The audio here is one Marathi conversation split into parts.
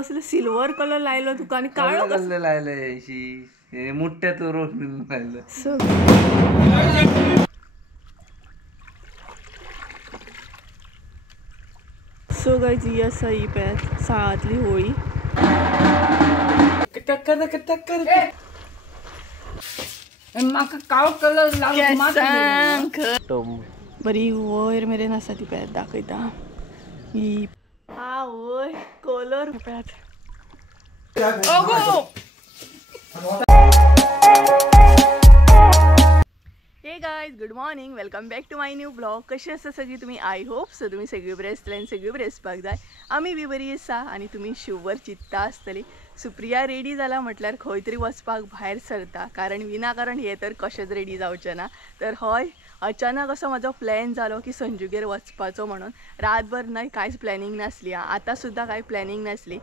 कसले सिल्वर कलर लायलो तुका आणि काळो कलर लायले मुठ्यात रोखून लायलं. सो गाइस ही आसा ही पळयात साळांतली होळी. म्हाका काळो कलर बरी वयर मेरेन आसा ती पळयात दाखयता. ही हा वय कलर पळयात. Hey guys good morning, welcome back to my new blog. कशी आसा सगळी तुम्ही? आय होप सो तुम्ही सगळी बरे आसतले आनी सगळी बरे आसपाक जाय. आमी बी बरी आसा आनी तुमी शुवर चित्ता आसतली. सुप्रिया रेडी जाला म्हटल्यार खंय तरी वचपाक भायर सरता, कारण विनाकारण हे तर कशेंच रेडी जावचें ना. तर हय अचानक असो म्हाजो प्लॅन जालो की संजूगेर वचपाचो म्हणून. रातभर न्हय कांयच प्लॅनिंग नासली, आतां सुद्दां कांय प्लॅनिंग नासली.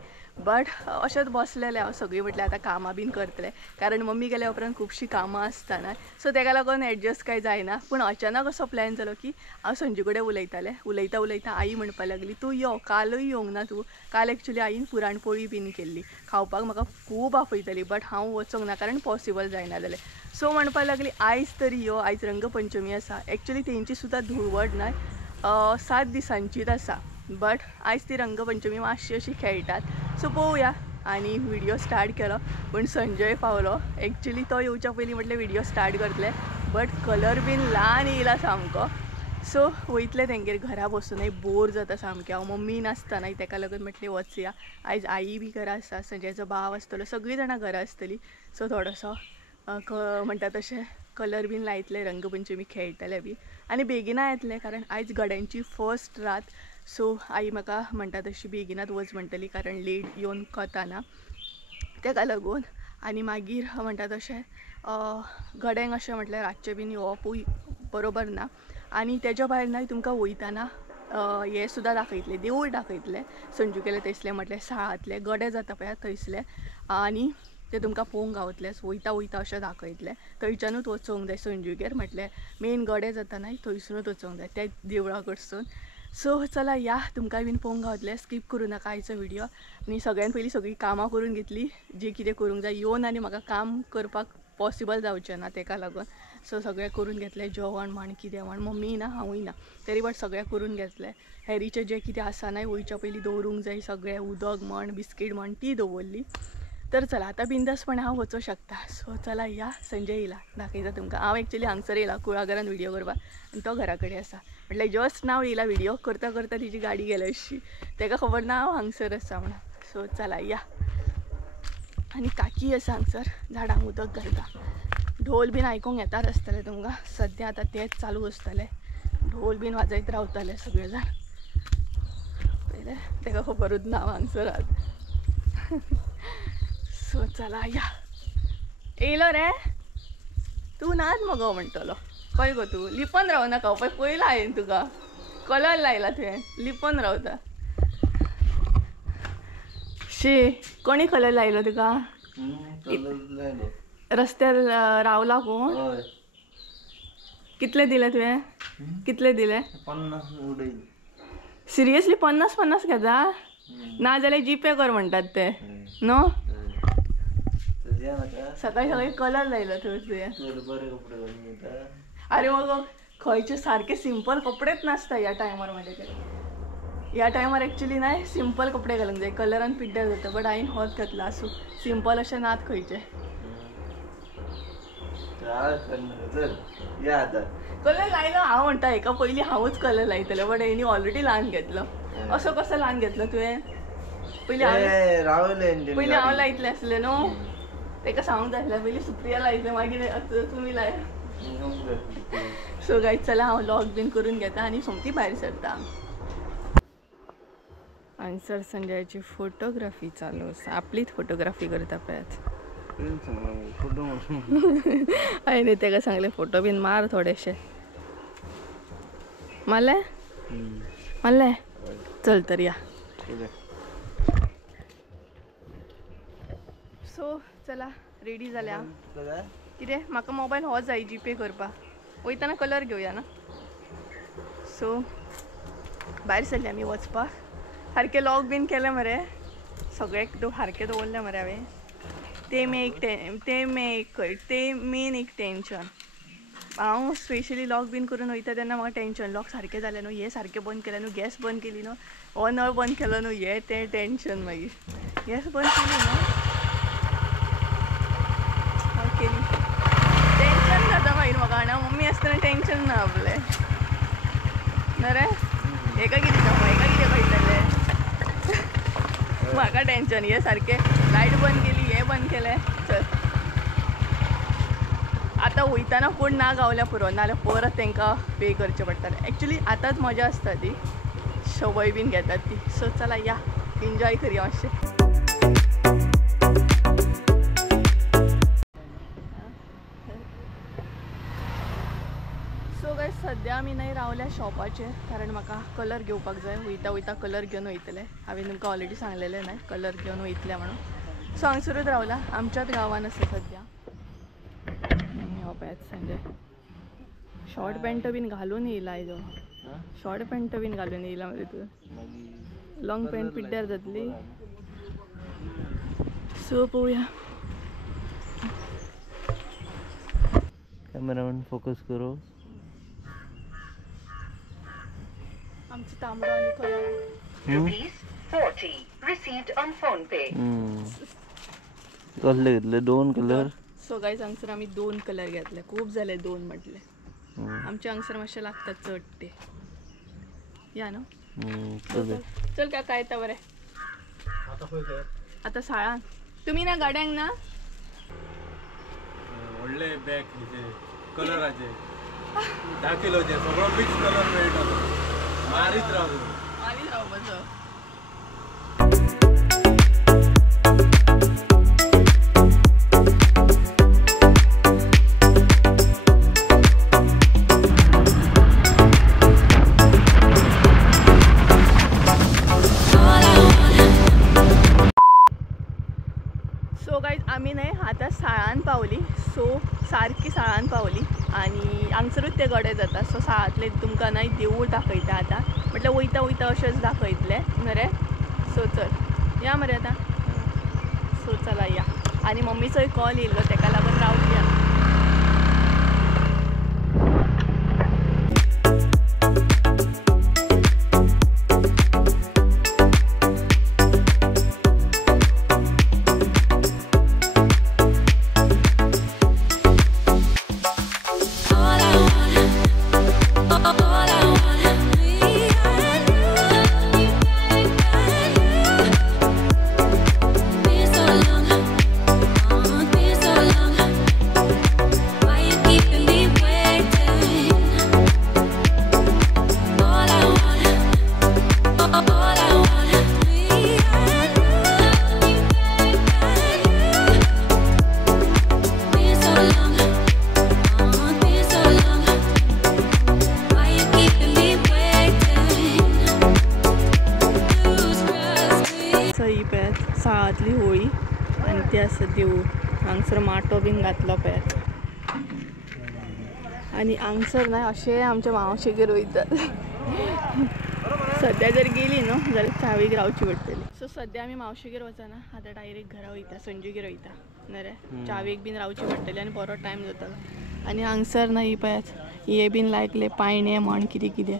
बट अशेंच बसलेलें हांव सगळीं म्हटल्यार आतां कामां बीन करतलें, कारण मम्मी गेल्या उपरांत खुबशीं कामां आसतना, सो तेका लागून एडजस्ट कांय जायना. पूण अचानक असो प्लॅन जालो की हांव संजू कडेन उलयता आई म्हणपाक लागली तूं यो, कालूय येवंक ना तूं. काल एक्चुली आईन पुरणपोळी बीन केल्ली, खावपाक म्हाका खूब आपयतली, बट हांव वचोंक ना कारण पॉसिबल जायना जालें. सो म्हणपाक लागली आयज तरी यो, आयज रंगपंचमी आसा. एक्चुली तेंची सुद्दां धुळवट न्हय 7 दिसांचीच आसा, बट आयज ती रंगपंचमी मातशी अशी खेळटात. सो पळोवया. आनी व्हिडिओ स्टार्ट केलो, पूण संजय पावलो. एक्चुली तो येवच्या पयलीं म्हटलें व्हिडिओ स्टार्ट करतले, बट कलर बीन ल्हान येयला सामको. सो वयतले तेंगेर घरा बसूनय बोर जाता सामकें. हांव मम्मी नासता न्हय, तेका लागून म्हटलें वचया. आयज आई बी घरा आसा, संजयचो भाव आसतलो, सगळीं जाणां घरा आसतलीं. सो थोडोसो म्हणटा तशें कलर बीन लायतले, रंगपंचमी खेळटले बी आनी बेगिना येतले, कारण आयज गड्यांची फर्स्ट रात. सो आई म्हाका म्हणटा तशी बेगिनाच वच म्हणटली, कारण लेट येवन कोताना तेका लागून. आनी मागीर म्हणटा तशें गड्यांक अशें म्हटल्यार रातचें बीन येवपूय बरोबर ना. आनी तेज्या भायर न्हय तुमकां वयताना हे सुद्दां दाखयतले, देवूळ दाखयतले. संजू केले थंयसले म्हटल्यार साळांतले गडे जाता पळय थंयसले, आनी ते तुमकां पळोवंक गावतले. वयता वयता अशें दाखयतले. थंयच्यानूच वचोंक जाय संजूगेर, म्हटल्यार मेन गडे जाता न्हय थंयसरूच वचोंक जाय, त्या देवळा कडसून. सो चला या, तुमकां बीन पळोवंक गावतले. स्कीप करूं नाका आयचो व्हिडिओ. आनी सगळ्यान पयलीं सगळीं कामां करून घेतली जी कितें करूंक जाय. येवन आनी म्हाका काम करपाक पॉसिबल जावचें ना, तेका लागून. सो सगळें करून घेतलें, जेवण म्हण कितें म्हण. मम्मी ना हांवूय ना, तरी बट सगळें करून घेतलें. हेरीचें जें कितें आसा न्हय वयच्या पयलीं दवरूंक जाय सगळें, उदक म्हण बिस्कीट म्हण ती दवरली. तर चला आतां बिंदासपणे हांव वचूं शकता. सो चला या, संजय येयला, दाखयता तुमकां. हांव एक्चुली हांगसर येयला कुळागरान व्हिडिओ करपाक, आनी तो घरा कडेन आसा. म्हटल्यार जस्ट नाव येयला व्हिडिओ करता करता तिची गाडी गेल्या अशी, तेका खबर ना हांव हांगसर आसा म्हणून. सो चला या. आनी काकी आसा हांगसर, झाडांक उदक घालता. ढोल बीन आयकूंक येतात आसतले तुमकां. सद्या आतां तेच चालू आसतलें, ढोल बीन वाजयत रावतले सगळे जाण. पयले तेका खबरूच ना हांव हांगसर आहात. सो चला या. येयलो रे तूं? नाच मगो म्हणटलो. खंय गो तूं? लिपोन राव नाका, पळय पयलो हांवें तुका कलर लायला, तुवें लिपोन रावता. शी कोणी कलर लायलो तुका? रस्त्यार रावला कोण? कितले दिले तुवें? कितले दिले? 50 उडयली. सिरियसली 50 घेता? ना जाल्यार जीपे कर म्हणटात ते नो. सकाळी सकाळी कलर लायला तुवें. अरे मग खंयचे सारखे सिंपल कपडेच नासता ह्या टायमार. म्हणजे ह्या टायमार एक्चुली नाही सिंपल कपडे घालूंक जाय, कलरान पिड्ड्यार जाता. बट हांवें होच घातला. आसूं सिंपल अशें नात खंयचे. कलर लायलो हांव म्हणटा, हेका पयलीं हांवूच कलर लायतले, बट हेणी ऑलरेडी ल्हान घेतलो. असो कसो ल्हान घेतलो तुवें? पयलीं हांव लायतलें आसलें न्हू. तेका सांगूंक जाय आसलें पयलीं सुप्रिया लायतलें, मागीर तुमी लाय. सो गायज चला हांव लॉग बीन करून घेता आनी सोमती भायर सरता. हांगसर संजयाची फोटोग्राफी चालू आसा, आपलीच फोटोग्राफी करता पळयात. हांवें तेका सांगलें फोटो बीन मार थोडेशे. मारले चल तर या. सो चला रेडी जाल्या. कितें म्हाका मोबायल हो जाय जीपे करपाक. वयताना कलर घेवया ना. सो भायर सरले आमी वचपाक. सारकें लॉग बीन केलें मरे. सगळे सारखे दवरले मरे हांवें ते मेन एक टेंशन हांव स्पेशली लॉक बीन करून वयता तेन्ना म्हाका टेंशन लॉक सारकें जालें न्हू हे सारकें बंद केलें न्हू गॅस बंद केली न्हू हो नळ बंद केलो न्हू हे तें टेंशन मागीर गॅस बंद केली न्हू केली टेंशन जाता मागीर म्हाका आनी मम्मी आसतना टेंशन ना आपलें ना रे हेका कितें जावं हेका कितें पळयतलें म्हाका टेंशन हे सारकें लायट बंद केली हे बंद केलें चल आतां वयताना कोण ना गावल्या पुरो नाल्यार परत तांकां पे करचें पडटलें एक्चुली आतांच मजा आसता ती सवय बीन घेतात ती सो चला या एन्जॉय करया मातशें सो गायज सद्या आमी न्हय रावल्या शॉपाचेर कारण म्हाका कलर घेवपाक जाय वयता वयता कलर घेवन वयतले हांवें तुमकां ऑलरेडी सांगलेलें न्हय कलर घेवन वयतलें म्हणून सो हांगसरूच रावला आमच्याच गांवान आसा सद्या हो पॅच संजय शॉर्ट पॅन्ट बीन घालून येयला हेजो शॉर्ट पॅन्ट बीन घालून येयला मरे तूं लॉंग पॅन्ट पिड्ड्यार जातली सो पळोवया कॅमेरामॅन फोकस करो आमचो तांबडो आनी colour ₹40 received on phone pay. कसले घेतले 2 कलर सो गायज हांगसर आमी 2 कलर घेतले खूब जाले 2 म्हटले आमचे हांगसर मातशे लागतात चड ते या न्हू चल काका येता बरें आतां साळान तुमी ना गाड्यांक ना व्हडले बॅग कलराचे 10 किलोचे सगळो मिक्स कलर मेळटा मारीत राव मारीत रावपाचो सो गायज आमी न्हय आतां साळान पावली सो सारकी साळान पावली आनी हांगसरूच ते गडे जाता सो साळांतले तुमकां न्हय देवूळ दाखयता आतां म्हटल्यार वयता वयता अशेंच दाखयतले मरे सो चल या मरे आतां सो चला या आनी मम्मीचोय कॉल येयल्लो तेका लागून रावली आमी साळांतली होळी आनी ते आसा देवूळ हांगसर माटो बीन घातलो पळयात आनी हांगसर न्हय अशें आमच्या मावशेगेर वयतात सद्या जर गेली न्हू जाल्यार चावेक रावची पडटली सो सद्या आमी मावशेगेर वचना आतां डायरेक्ट घरा वयता संजूगेर वयता न्हय रे चावेक बीन रावची पडटली आनी बरो टायम जातलो आनी हांगसर न्हय पळयात हे बीन लायकले पायणे म्हण कितें कितें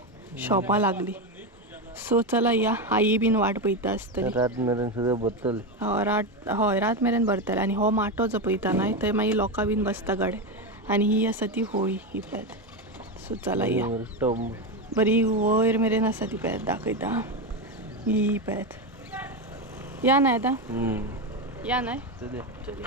शॉपां लागली सो चला या आई बीन वाट पळयता आसतली रात मेरेन सगळें भरतले हय रात मेरेन भरतले आनी हो माटो जो पळयता न्हय थंय मागीर लोकां बीन बसता गाडे आनी ही आसा ती होळी ही पळयात सो चला या बरी वयर मेरेन आसा ती पळयात दाखयता ही पळयात या न्हय आतां या न्हय चल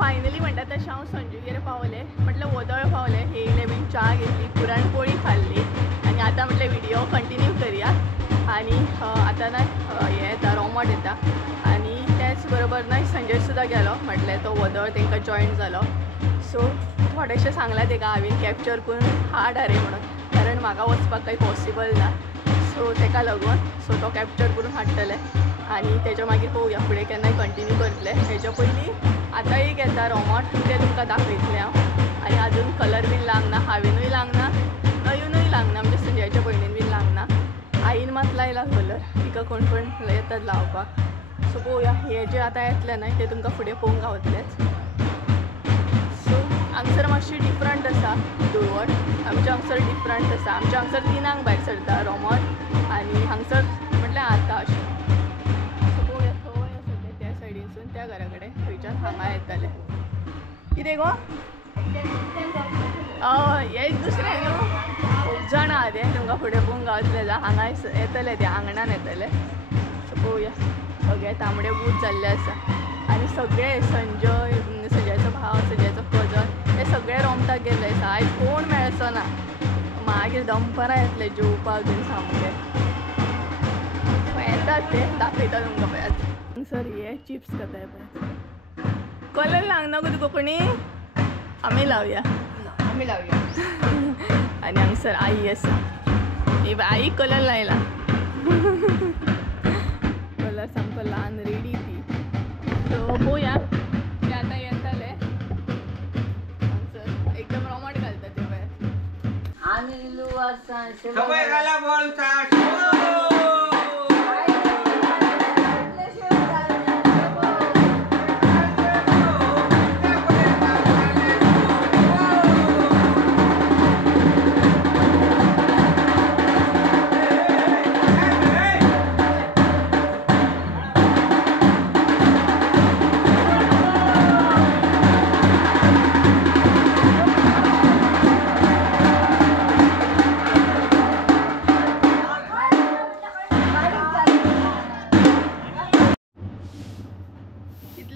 फायनली म्हणतात तशें हांव संजूगेर पावलें म्हटलं वोदळ पावलें येयलें बीन च्या घेतली पुरणपोळी खाल्ली आनी आतां म्हटलें व्हिडियो कंटिन्यू करया आनी आतां ना हें येता रोमट येता आनी त्याच बरोबर ना संजय सुद्दां गेलो म्हटलें तो वोदळ तांकां जॉयन जालो सो थोडेशें सांगलां ताका हांवें कॅप्चर करून हाड रे म्हणून कारण म्हाका वचपाक काही पॉसिबल ना सो ताका लागून सो तो कॅप्चर करून हाडटलें आनी तेच्या मागीर पळोवया फुडें केन्नाय कंटिन्यू करतलें हेच्या पयलीं आतां एक येता रोमट तें तुमकां दाखयतलें हांव आनी आजून कलर बीन लागना हांवेनूय लागना नयूनूय लागना म्हणजे संजयाच्या भयणीन बीन लागना आईन मात लायला कलर तिका कोण कोण येतात लावपाक सो पळोवया हे जे आतां येतलें न्हय ते तुमकां फुडें पळोवंक गावतलेंच सो हांगसर मातशी डिफरंट आसा धुळवट आमच्या हांगसर डिफरंट आसा आमच्या हांगसर 3 भायर सरता रोमट आनी हांगसर म्हटल्यार आतां अशें सो पळोवया खंय आसा त्या सायडीनसून त्या घरा कडेन थंयच्यान हांगा येतलें कितें गो हे दुसरें न्हू खूब जाण आहा तें तुमकां फुडें पळोवंक गावतलें हांगा येतले ते आंगणान येतले सो पळोवया सगळे तांबडे बूट जाल्ले आसा आनी सगळे संजयाचो भाव संजयाचो कजन हे सगळे रोमटाक गेल्ले आसा आयज कोण मेळचो ना मागीर दनपारां येतले जेवपाक बीन सामके येतात ते दाखयता तुमकां पळय आतां सर हे चिप्स करताय पळय कलर लागना गो तुका कोणी आमी लावया आम्ही लावूया आनी हांगसर आई आसा ही आई कलर लायला कलर सामको ल्हान रेडी ती सो पळोवया ते आतां येतले हांगसर एकदम रोमट घालता ते पळय आणि लुवासा सवय घाला बोलता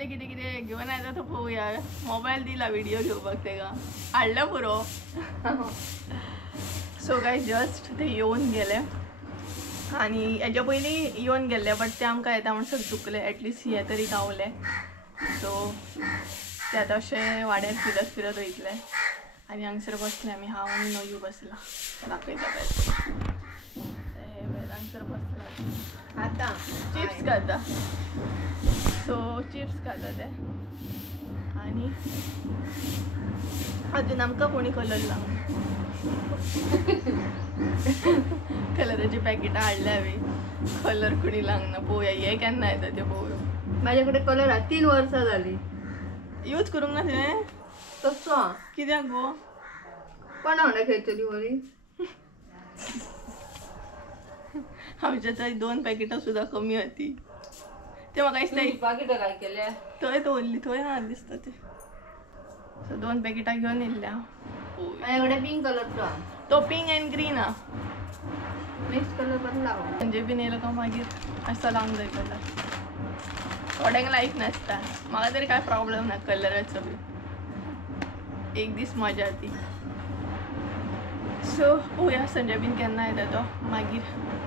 कितें कितें घेवन येता तो पळोवया मोबायल दिला व्हिडियो घेवपाक तेका हाडलो पुरो सो काय जस्ट ते येवन गेले आनी हेच्या पयलीं येवन गेल्ले बट ते आमकां येता म्हणसर चुकले एटलिस्ट हे तरी गावले सो ते आतां अशें वाड्यार फिरत वयतले आनी हांगसर बसले आमी हांव आनी नयू बसला दाखयता पळय हांगसर बसला आतां चिप्स खाता सो चिप्स खाता ते आनी अजून आमकां कोणी कलर लावना कलराची पॅकेटां हाडल्या हांवें कलर कोणी लागना पळोवया हे केन्ना येता ते पळोवया माझ्या कडेन कलर हा 3 वर्सां जाली यूज करूंक ना तुवें तसो कित्याक गो कोणा वांगडा खेळटली बरी आमच्या थंय 2 पॅकेटां सुद्दां कमी होती ते म्हाका दिसता पाकिटां काय केल्या थंय दवरली थंय हा दिसता ते सो 2 पॅकेटां घेवन येयल्ले हांव माझ्या कडेन पिंक कलरचो हा तो पिंक एंड ग्रीन हा मिक्स कलर पण लाव म्हणजे बीन येयलो काय मागीर असं लावंक जाय कलर थोड्यांक लायक नासता म्हाका तरी काय प्रॉब्लेम ना कलराचो बी एक दीस मजा ती सो पळोवया संजय बीन केन्ना येता तो मागीर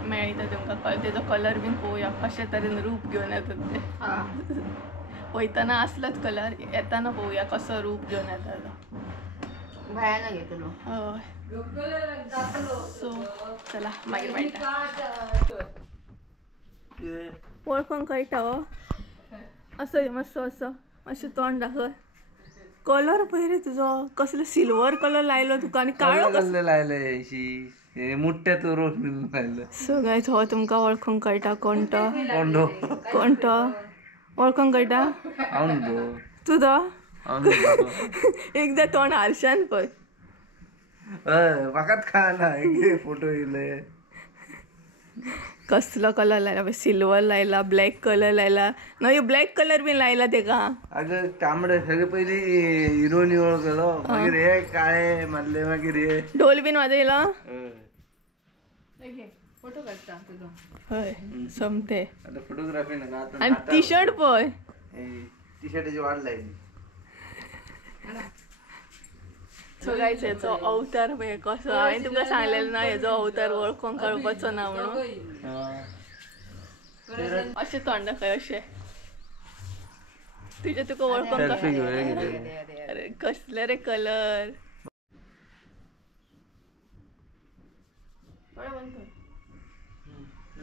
मेळटा तुमकां तेजो कलर बीन पळोवया कशे तरेन रूप घेवन येतात ते वयतना आसलोच कलर येताना पळोवया कसो रूप घेवन येता तो भायाना घेतलो हय सो चला मागीर मेळटा वळखूंक कळटा हो असो मातसो असो मातशें तोंड दाखय कलर पळय रे तुजो कसलो सिल्वर कलर लायलो तुका आनी काळो कसले लायले मुठ्ठे तोरून लायले सो गायज हो तुमकां वळखूंक कळटा कोण तो कोंडो वळखूंक कळटा तुजो एकदां तोंड हारशान पळय म्हाकाच कळना फोटो येयले कसलो कलर लायला सिल्वर लायला ब्लॅक कलर लायला न्हय ब्लॅक कलर बीन लायला तेका अगं तांबडे सगळे पयली हिरो निवळ केलो मागीर हे काळे मारले मागीर हे ढोल बीन वाजयला फोटो काढता तुझो हय समते आता फोटोग्राफी नका आनी टी शर्ट पळय टी शर्टाची वाट लायली सो गायज याचो अवतार म्हणजे कसो हांवें तुमकां सांगलेलो ना हेजो अवतार वळखून कळपाचो ना म्हणून अशें तोंड खंय अशें तुझे तुका वळखून सेल्फी कळपाचो. घेऊया कितें अरे कसले रे कलर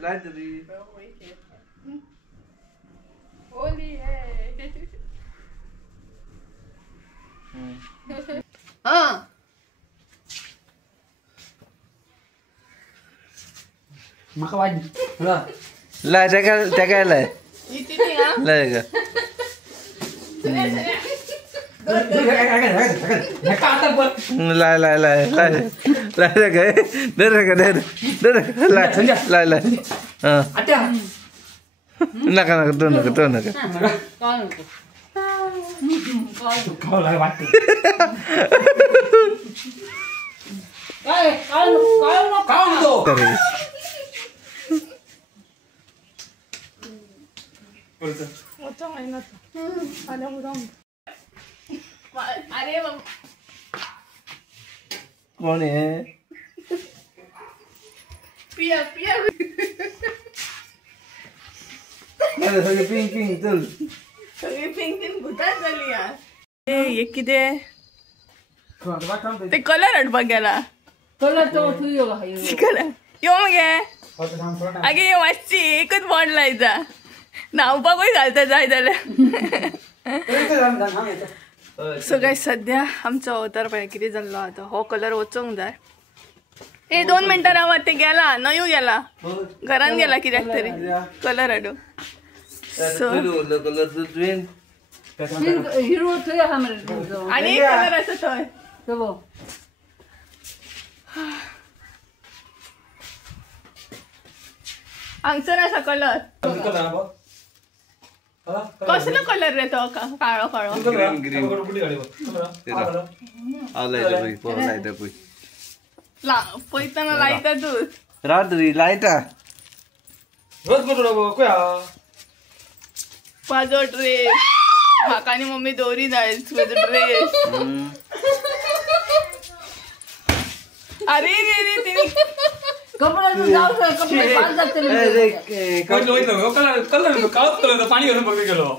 लाय तरी हा लाय त्या लाय इथे ती हा? लाय का लाय लाय लाय लाय लाय काय दर का दर लाय लाय लाय हा नका नका तो नका तो नका अरे बाबा कोण आहे पिया पिया सगळे पिंक पिंक चल सगळी पिंकीन भुताच झाली यार हे कितें ते कलर हाडपाक गेला कलर तो तुयो का कलर यो मगे आगे यो मातशी एकच बॉन्ड लायचा न्हावपाकूय घालता जाय जाल्यार सो गाय सध्या आमचो अवतार पळय कितें जाल्लो आतां हो कलर वचोंक जाय ए 2 मिनटां रावात ते गेला नयू गेला घरान गेला कित्याक तरी कलर हाडूंक सो कलर तुवें हिरो थंय आहा मरे आणि एक कलर आसा थंय तो हांगसर आसा कलर कसलो कलर रे तो काळो काळो ग्रीन ग्रीन लायता पळय लायता पळय पळयतना लायता तूं रात्री लायता माझो ड्रेस म्हाका आनी मम्मी दवरी जाय तुजो ड्रेस अरे रे रे तेणी कपडे जाऊ कपडे पाल जातले कलर पाणी घालून बघ गेलो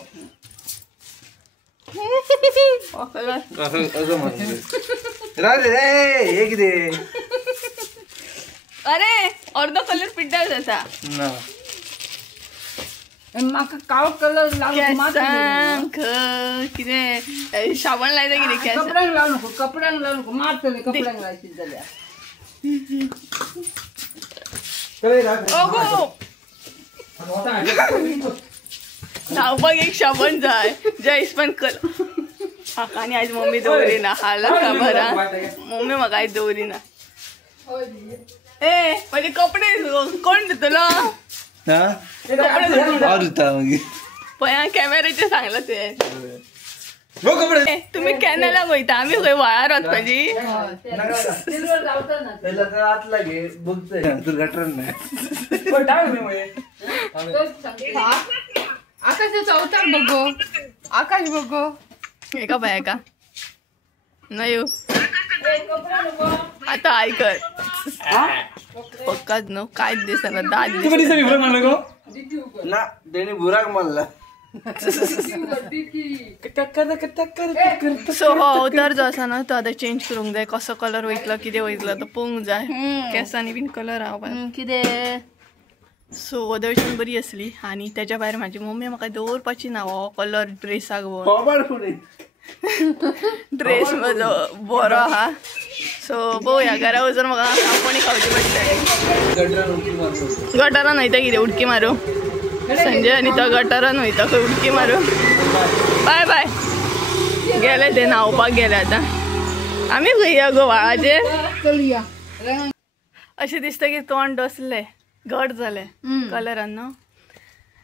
कलर असं म्हणतो रात्री हे कितें अरे अर्धो कलर पिड्ड्यार जाता ना म्हाका काळो कलर केसांक कितें शाबण लायता कितें केस कपड्यांक लावू नको मारतले कपड्यांक लायची जाल्यार ओगो न्हावपाक एक शाबण जाय ज्या हिसपान कलर म्हाका आनी आयज मम्मी दवरिना हाल खबर हा मम्मी म्हाका आयज दवरिना ए म्हणजे कपडे कोण दितलो हांव दिता मागीर पळय हांव कॅमेराचेर सांगला ते तुम्ही कॅनलाक वयता आमी खंय व्हाळार वचपाची सिल्वर जावता ना पहिला तर आतला घे बघतोय तू गटर नाही आकाशाचा अवतार बघो आकाश बघो एका बाय का नाही आता ऐकत पक्काच नो कायच दिसना 10 दिवस ना त्याने बुराक मारला सो हो अवतार जो आसा ना तो आतां चेंज करूंक जाय कसो कलर वयतलो कितें वयतलो तो पळोवंक जाय केसांनी बीन कलर हांव कितें सो वदळच्यान बरी असली आणि त्याच्या भायर म्हाजी मम्मी म्हाका दवरपाची ना हो कलर ड्रेसाक ड्रेस म्हजो बरो आहा सो पळोवया घरा वचून म्हाका आपणी खावची पडटली गटारान वयता कितें उडकी मारूं संजय आनी तो गटारान वयता खंय उडकी मारूं बाय बाय गेले ते न्हावपाक गेले आतां आमी खंय या गो व्हाळाचेर अशें दिसता की तोंड डसलें घट जालें कलरान न्हू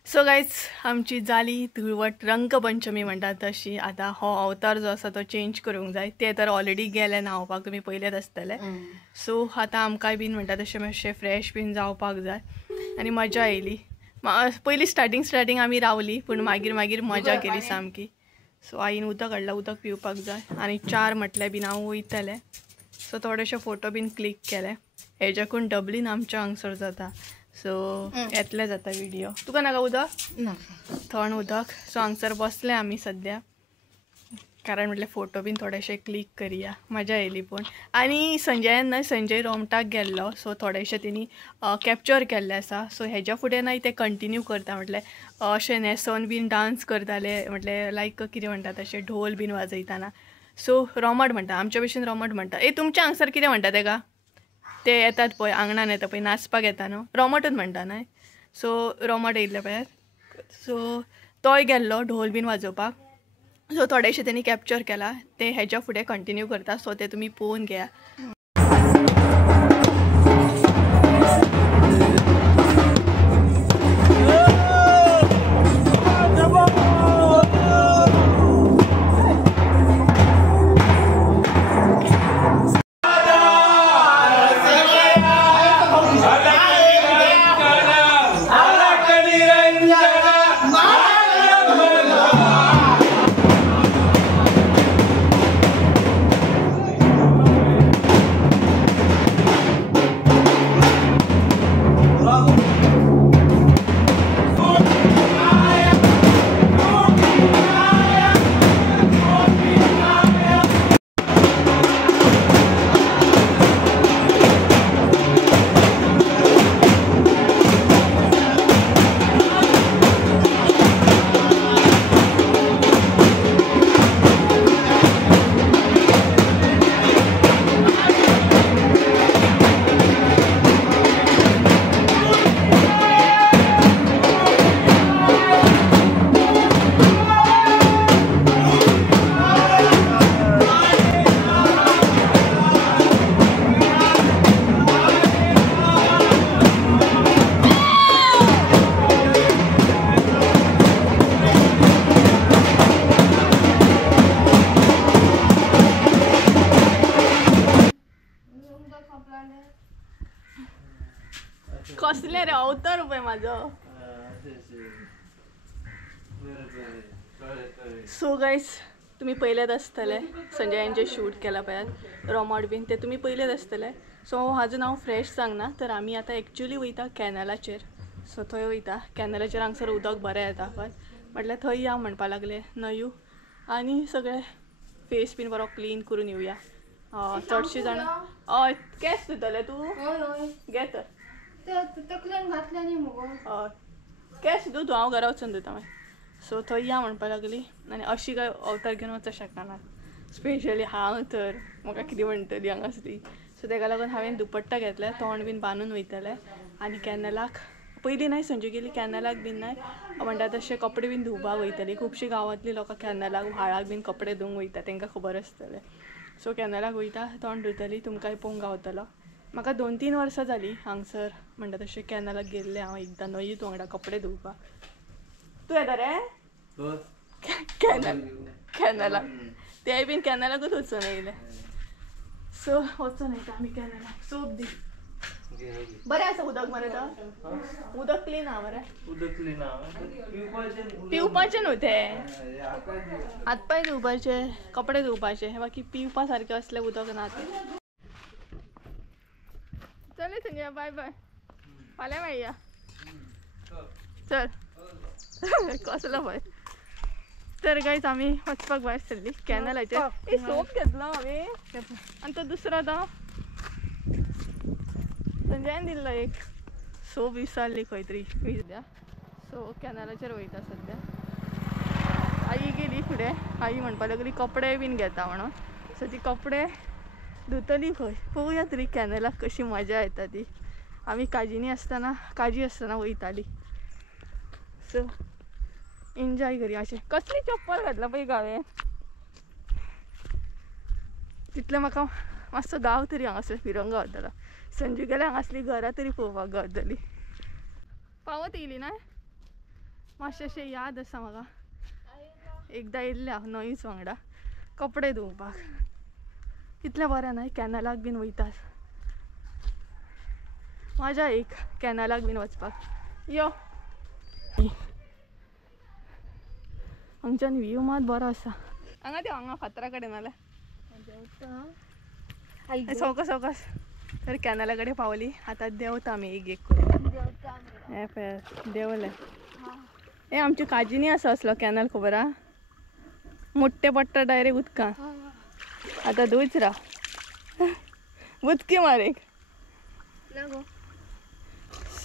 सो गायज आमची जाली धुळवट रंगपंचमी म्हणटात तशी आतां हो अवतार जो आसा तो चेंज करूंक जाय ते तर ऑलरेडी गेले न्हावपाक तुमी पयलेच आसतले सो आतां आमकांय बीन म्हणटा तशें मातशें फ्रेश बीन जावपाक जाय आनी मजा येयली पयलीं स्टार्टींग आमी रावली पूण मागीर मजा केली सामकी सो आईन उदक काडला, उदक पिवपाक जाय आनी 4 म्हटल्यार बीन हांव वयतलें. सो थोडेशे फोटो बीन क्लिक केले. हेज्याकून डबलीन आमच्या हांगसर जाता. सो येतले जाता व्हिडिओ. तुका नाका उदक? थंड उदक. सो हांगसर बसले आमी सद्या, कारण म्हटल्यार फोटो बीन थोडेशे क्लिक करुया, मजा येयली पूण. आनी संजयान न्हय, संजय रोमटाक गेल्लो, सो थोडेशे तेणी कॅप्चर केल्ले आसा. सो हेज्या फुडें न्हय ते कंटिन्यू करता, म्हटल्यार अशें न्हेसोन बीन डान्स करताले, म्हटल्यार लायक कितें म्हणटा तशें ढोल बीन वाजयताना. सो रोमट म्हणटा, आमच्या भशेन रोमट म्हणटा. तुमच्या हांगसर कितें म्हणटा तेका? ते येतात पळय, आंगणान येता पळय, नाचपाक येता न्हू, रोमटूच म्हणटा न्हय. सो रोमट येयल्ले पळय. सो तोय गेल्लो ढोल बीन वाजोवपाक. सो थोडेशे तेणी कॅप्चर केला, ते हेज्या फुडें कंटिन्यू करता. सो ते तुमी पळोवन घेया. कसले रे अवतार रुपये माझो. सो गायज तुम्ही पहिलेच आसतले, संजयांचे शूट केला पळयात रोमट बीन, ते तुम्ही पहिलेच आसतले. सो हाजो नाव फ्रेश सांगना, तर आमी आतां एक्चुली वयता कॅनलाचेर. सो थंय वयता कॅनलाचेर, हांगसर उदक बरें येता पळय, म्हटल्यार थंय या म्हणपा लागले न्हयू, आनी सगळे फेस बीन बरो क्लीन करून येवया. चडशे जाणां हय केस धुतले तूं घे तर हय केस धुतू, हांव घरा वचून धुता मागीर. सो थंय या म्हणपा लागली, आनी अशी काय अवतार घेवन वचूंक शकना, स्पेशली हांव तर म्हाका कितें म्हणटली हांगासली. सो ताका लागून हांवें दुपट्टा घेतले, तोंड बीन बांदून वयतले. आनी कॅनलाक पयलीं न्हय संजय गेली कॅनलाक बीन न्हय म्हणटा तशें कपडे बीन धुवपाक वयतली. खुबशीं गांवांतली लोकां कॅनलाक व्हाळाक बीन कपडे धुवंक वयता, तांकां खबर आसतलें. सो कॅनलाक वयता, तोंड धुतली, तुमकांय पळोवंक गावतलो. म्हाका 2-3 वर्सां जालीं हांगसर म्हणटा तशें कॅनलाक गेल्लें हांव एकदां न्हंयेत वांगडा कपडे धुवपाक. तूं येता रे कॅनलाक? ते बीन कॅनलाकूच वचून येयले. सो वचून येता आमी कॅनलाक. सोप दी, बरें आसा उदक मरे तो? उदक क्लीन आहा मरे? उदक क्लीन पिवपाचें न्हू तें, हातपाय धुवपाचे, कपडे धुवपाचे, बाकी पिवपा सारकें असलें उदक ना तें. चल संजय, बाय बाय, फाल्यां मेळया. चल कसलो पळय. तर गायज आमी वचपाक भायर सरली कॅनलाचेर. सोप घेतलो हांवें, आनी तो दुसरो तो संजयान दिल्लो एक सोप विसरली खंय तरी सद्या. सो कॅनलाचेर वयता सद्या. आई गेली फुडें, आई म्हणपा लागली कपडे बीन घेता म्हणून. सो ती कपडे धुतली खंय, पळोवया तरी कॅनलाक कशी मजा येता ती. आमी काजी आसतना वयताली. सो एन्जॉय करुया. अशें कसली चप्पल घातला पळय हांवें, तितलें म्हाका मातसो गांव तरी हांगासर फिरोंक गावतलो. संजू गेल्यार हांगासली घरां तरी पळोवपाक गावतली. पावत येयली ना मातशें अशें याद आसा म्हाका, एकदां येयल्लें हांव न्हंयच वांगडा कपडे धुवपाक. कितलें बरें न्हय कॅनलाक बीन वयतात, मजा एक कॅनलाक बीन वचपाक. यो हांगच्यान व्ह्यू मात बरो आसा. हांगा देव हांगा फातरा कडेन नाल्या सवकास सवकास तर कॅनला कडेन पावली. आतां देंवता आमी एक करून. हे पळय देंवले. हे आमच्या काजीनी आसा असलो कॅनल खबर हा. मोठे पडटा डायरेक्ट उदकां. आतां धूच राव उदकी मारेक.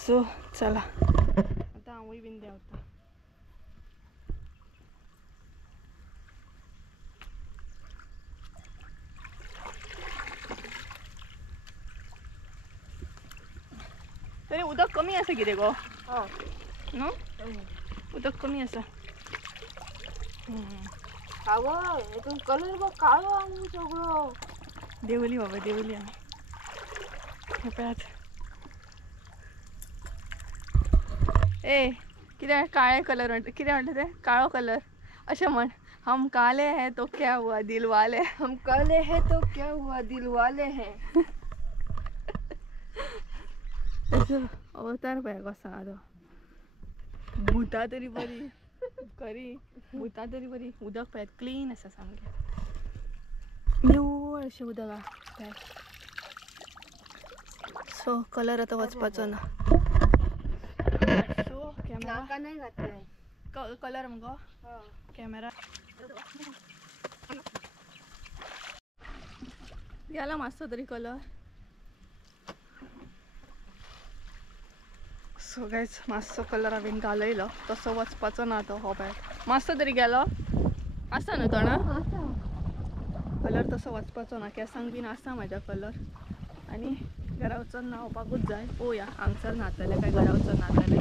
सो चला आतां हांवूय बीन देंवता. तरी उदक कमी आसा कितें गो न्हू. उदक कमी आसा. कलर बघ काळो आमी सगळो. देवली बाबा देवली आमी. हे पळयात ए कितें काळे कलर म्हणटा कितें म्हणटा ते काळो कलर अशें म्हण. हम काले हैं तो क्या हुआ दिल वाले. हम काले हैं तो क्या हुआ दिल वाले हैं. अवतार पळय कसो आहा तो. भुतां तरी बरी खरी. भुतां तरी बरी. उदक पळयात क्लीन आसा सामकें निवळ अशें उदक आहा. सो कलर आतां वचपाचो ना. सो कॅमेरा नाका नाही घातलाय कलर मगो कॅमेरा गेला मातसो तरी कलर. सो गायज मातसो कलर हांवें घालयलो तसो वचपाचो ना तो. हो पळय मातसो तरी गेलो आसा न्हू तो ना. कलर तसो वचपाचो ना. केंसांक बीन आसा म्हाज्या कलर. आनी घरा वचून न्हावपाकूच जाय. पळोवया हांगसर न्हातले काय घरा वचून न्हातले.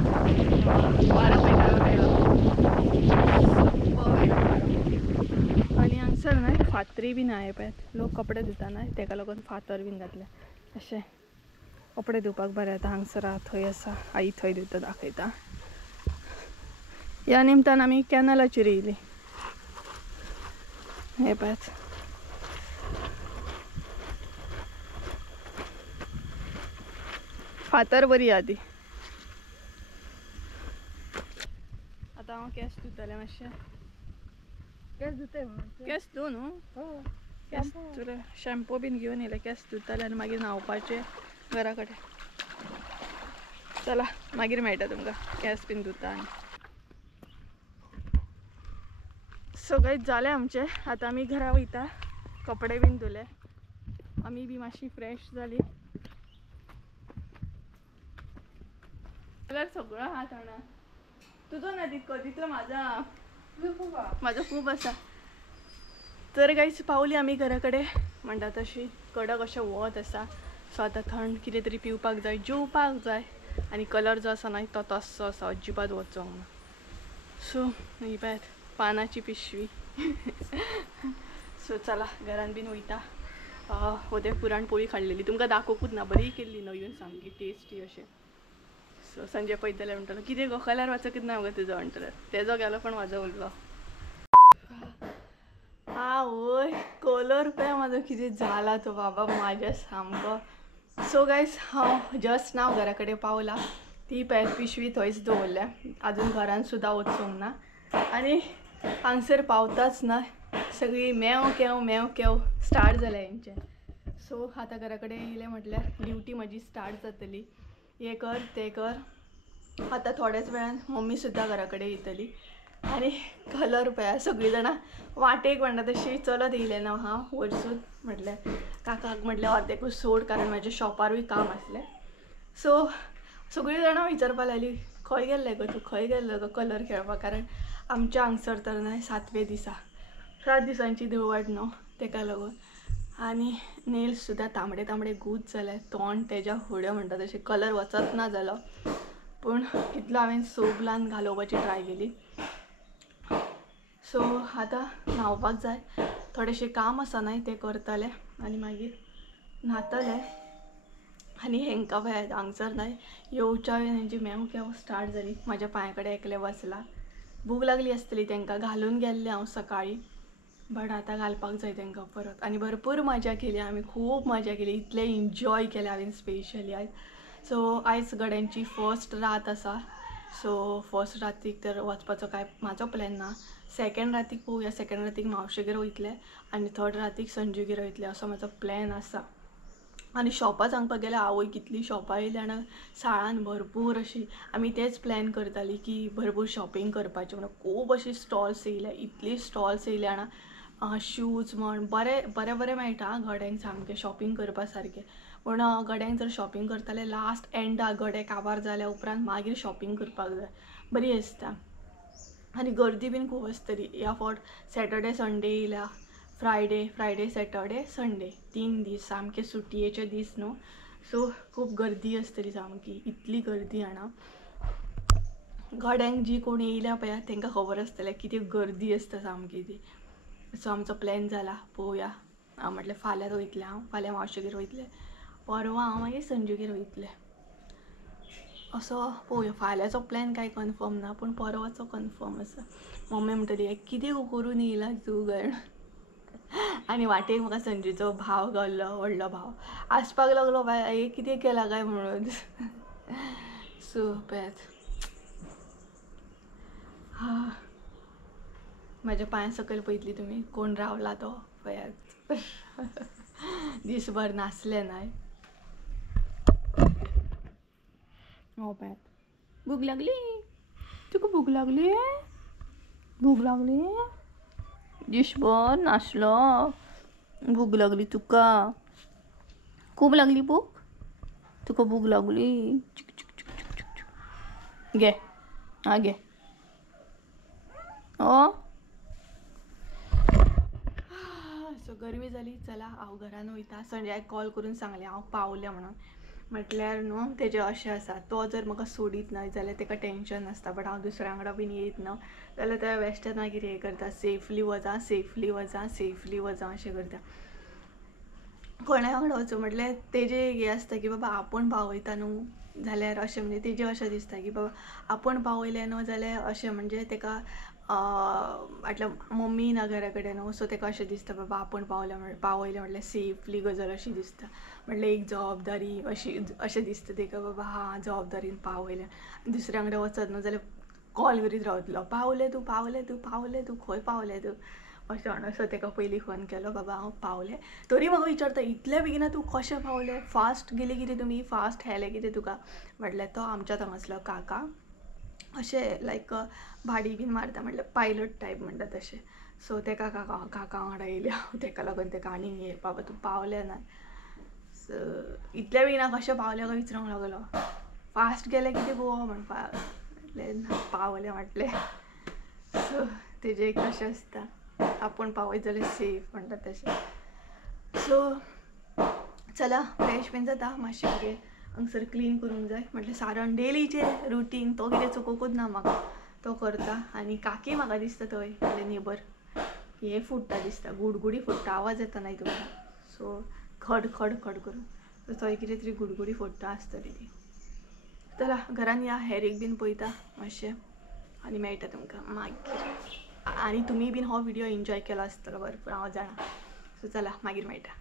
वारो पेटालो पेलो आनी हांगसर न्हय फातरी बीन आहाय पळयात. लोक कपडे धुता न्हय तेका लागून फातर बीन घातले. अशें कपडे धुवपाक बरें येता. हांगसर थंय आसा आई थंय धुता दाखयता. ह्या निमतान आमी कॅनलाचेर येयली. हे पळयात फातर बरी आहा ती. आतां हांव केस धुतलें मातशें. केस धुते केस धुव न्हू. केस तुला शॅम्पू बीन घेवन येयले. केस धुतले आनी मागीर न्हावपाचें घरा कडेन. चला मागीर मेळटा तुमकां केस बीन धुता आनी. सगळें जालें आमचें. आतां आमी घरा वयता. कपडे बीन धुले आमी बी मातशी फ्रेश जाली. कलर सगळो आहा थोडा. तुजो ना तितलो म्हाजो खूब आसा. तर गायज पावली आमी घरा कडेन. म्हणटा तशी कडक अशें वत आसा. सो आतां थंड कितें तरी पिवपाक जाय जेवपाक जाय. आनी कलर जो आसा न्हय तो तस्सो आसा अजिबात वचोंक ना. सो ही पळयात पानाची पिशवी. सो चला घरान बीन वयता. उदे पुरणपोळी खाल्लेली तुमकां दाखोवूच ना. बरी केल्ली नवीन सामकी टेस्टी अशें. सो संजय पळयतले म्हणटलो कितें गो कलर वाचकच ना गो तुजो म्हणटलो. तेजो गेलो पण म्हाजो उरलो. आवय कलर पळय म्हाजो कितें जाला तो बाबा म्हाज्या सामको. सो गायज हांव जस्ट नाव घरा कडेन पावला. ती पळय पिशवी थंयच दवरल्या. आजून घरान सुद्दां वचूंक ना. आनी हांगसर पावताच ना सगळी मेव केव स्टार्ट जालें हेंचें. सो आतां घरा कडेन येयलें म्हटल्यार ड्युटी म्हजी स्टार्ट जातली. हे कर ते कर. आतां थोड्याच वेळान मम्मी सुद्दां घरा कडेन येतली. आनी कलर पळय सगळीं जाणां वाटेक म्हणटा तशी चलत येयलें ना हांव वरसून. म्हटल्यार काकाक म्हटल्यार अर्देकूच सोड कारण म्हाज्या शॉपारूय काम आसलें. सो सगळीं जाणां विचारपाक लागलीं खंय गेल्लें गो तूं खंय गेल्लो गो कलर खेळपाक. कारण आमच्या हांगसर तर न्हय 7वें दिसा 7 दिसांची धुळवट न्हू तेका लागून. आनी नेल्स सुद्दां तांबडे तांबडे गूज जाले. तोंड तेज्या फुडें म्हणटा तशें कलर वचत ना जालो. पूण इतलो हांवें सोप लावन घालोवपाची ट्राय केली. सो आतां न्हावपाक जाय. थोडेशें काम आसा न्हय तें करतलें आनी मागीर न्हातलें. आनी हेंकां पळयात हांगसर न्हय येवच्या हेंची मेव केव स्टार्ट जाली. म्हाज्या पांया कडेन एकलें बसलां. भूक लागली आसतली तेंकां घालून गेल्लें हांव सकाळीं. बट आतां घालपाक जाय तेंकां परत. आनी भरपूर मजा केली आमी. खूब मजा केली. इतलें एन्जॉय केलें हांवें स्पेशली आयज. सो आयज गड्यांची फर्स्ट रात आसा. सो फर्स्ट रातीक तर वचपाचो काय म्हाजो प्लॅन ना. सेकंड रातीक पळोवया. सेकंड रातीक मावशेगेर वयतले आनी थर्ड रातीक संजूगेर वयतले असो म्हाजो प्लॅन आसा. आनी शॉपां सांगपाक गेल्यार आवय कितलीं शॉपां येयली जाणा साळान भरपूर अशी. आमी तेच प्लॅन करतालीं की भरपूर शॉपिंग करपाचें म्हणून. खूब अशी स्टॉल्स येयल्या, इतली स्टॉल्स येयल्या जाणा शूज म्हण बरें मेळटा गड्यांक सामकें शॉपिंग करपा सारकें. पूण गड्यांक जर शॉपिंग करताले लास्ट एंडाक गडे काबार जाल्या उपरांत मागीर शॉपिंग करपाक जाय. बरी आसता आनी गर्दी बीन खूब आसतली. ह्या फावट सॅटर्डे संडे येयल्या. फ्रायडे सॅटर्डे संडे 3 दीस सामके सुटयेचे दीस न्हू. सो खूब गर्दी आसतली सामकी. इतली गर्दी जाणा गड्यांक जी कोण येयल्या पळय तांकां खबर आसतलें कितें गर्दी आसता सामकी ती. सो आमचो प्लॅन जाला. पळोवया. हांव म्हटलें फाल्यां वयतलें. हांव फाल्यां मावशेगेर वयतलें. परवां हांव मागीर संजूगेर वयतलें. असो पळोवया. फाल्यांचो प्लॅन कांय कन्फर्म ना पूण परवाचो कन्फर्म आसा. मम्मी म्हणटली कितें करून येयला तूं काय. आनी वाटेक म्हाका संजूचो भाव गावल्लो, व्हडलो भाव आसपाक लागलो बाय हे कितें केलां काय म्हणून. सो पळयात म्हाज्या पांया सकयल पळयतली तुमी कोण रावला तो पळयात. दीसभर नाचले नाय. पळयात भूक लागली तुका. भूक लागली दिसभर नाचलो. भूक लागली तुका. खूब लागली भूक तुका. भूक लागली घे घे. सो गरमी जाली. चला हांव घरान वयता. संजयाक कॉल करून सांगलें हांव पावलें म्हणून. म्हटल्यार न्हू तेजें अशें आसा तो जर म्हाका सोडीत ना जाल्यार ताका टेंशन आसता. बट हांव दुसऱ्या वांगडा बीन येयत ना जाल्यार त्या बेश्टेच मागीर हें करता सेफली वचा अशें करता. कोणा वांगडा वचूं म्हटल्यार तेजें हें आसता की बाबा आपूण पावयता न्हू जाल्यार अशें म्हणजे तेजें अशें दिसता की बाबा आपूण पावयलें न्हू जाल्यार अशें म्हणजे ताका म्हटल्यार मम्मी ना घरा कडेन न्हू. सो ताका अशें दिसता बाबा आपूण पावयलें म्हटल्यार सेफली गजाल अशी दिसता. म्हटल्यार एक जबाबदारी अशें दिसता ताका बाबा हां जबाबदारीन पावयलें. दुसऱ्या वांगडा वचत न्हू जाल्यार कॉल करीत रावतलो पावलें तूं खंय पावलें तूं अशें म्हणून. सो ताका पयलीं फोन केलो बाबा हांव पावलें. तरी म्हाका विचारता इतल्या बेगिना तूं कशें पावलें. फास्ट गेली कितें तुमी. फास्ट हेलें कितें तुका. म्हटल्यार तो आमच्यात हांगासलो काका अशें लायक भाडी बीन मारता म्हटल्यार पायलट टायप म्हणटा तशें. सो ताका काका वांगडा येयलें हांव. ताका लागून ताका आनीक हें बाबा तूं पावलें ना. सो इतल्या बेगिना कशें पावलें काय विचारूंक लागलो. फास्ट गेलें कितें गो म्हटलें पावलें म्हटलें. सो तेजें एक तशें आसता. आपूण पावयत जाल्यार सेफ म्हणटा तशें. सो चला फ्रेश बीन जाता. मातशें कितें हांगसर क्लीन करूंक जाय. म्हटल्यार सारण डेलीचें रुटीन तो कितें चुकोवंकूच ना म्हाका. तो करता. आनी काकी म्हाका दिसता थंय म्हणल्यार नेबर हें फुट्टा दिसता. गुडगुडी फुट्टा. आवाज येता न्हय तुमकां. सो खड करून सो थंय कितें तरी गुडगुडी फोडटा आसतली ती. चला घरान या. हेरीक बीन पळयता मातशें आनी मेळटा तुमकां मागीर. आनी तुमी बीन हो व्हिडियो एन्जॉय केलो आसतलो भरपूर हांव जाणा. सो चला मागीर मेळटा.